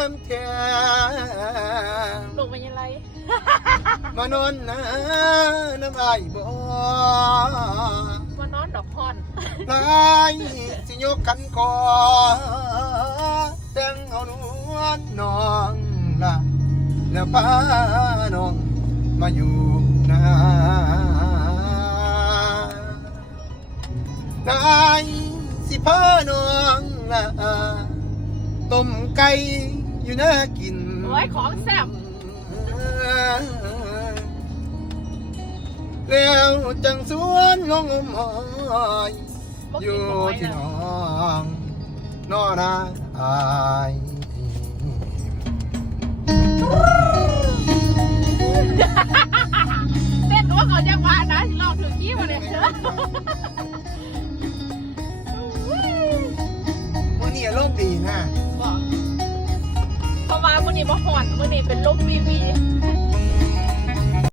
ามแท้ลงไปยังไงมานอนนน้ำใบบัวมานอนดอกพอนนายสิยกันก่อแต่งเอานวนนองละแล้วป้านองมาอยู่นาได้สิพานองละ มไก่อยู่น่ากินโอ้ยของแซ่บแล้วจังสวนงงมหอยบ่อกินยู่หอยที่นะน้องนอนาอายเต้นว่าก่อนจังหวะนะลองถึงขี้มาเลยเถอะมื่อนี้อารมณ์ดีนะบอกเพราะ ว่ามื้อนี้บ่ฮ้อนมื้อนี้เป็นลมวีวี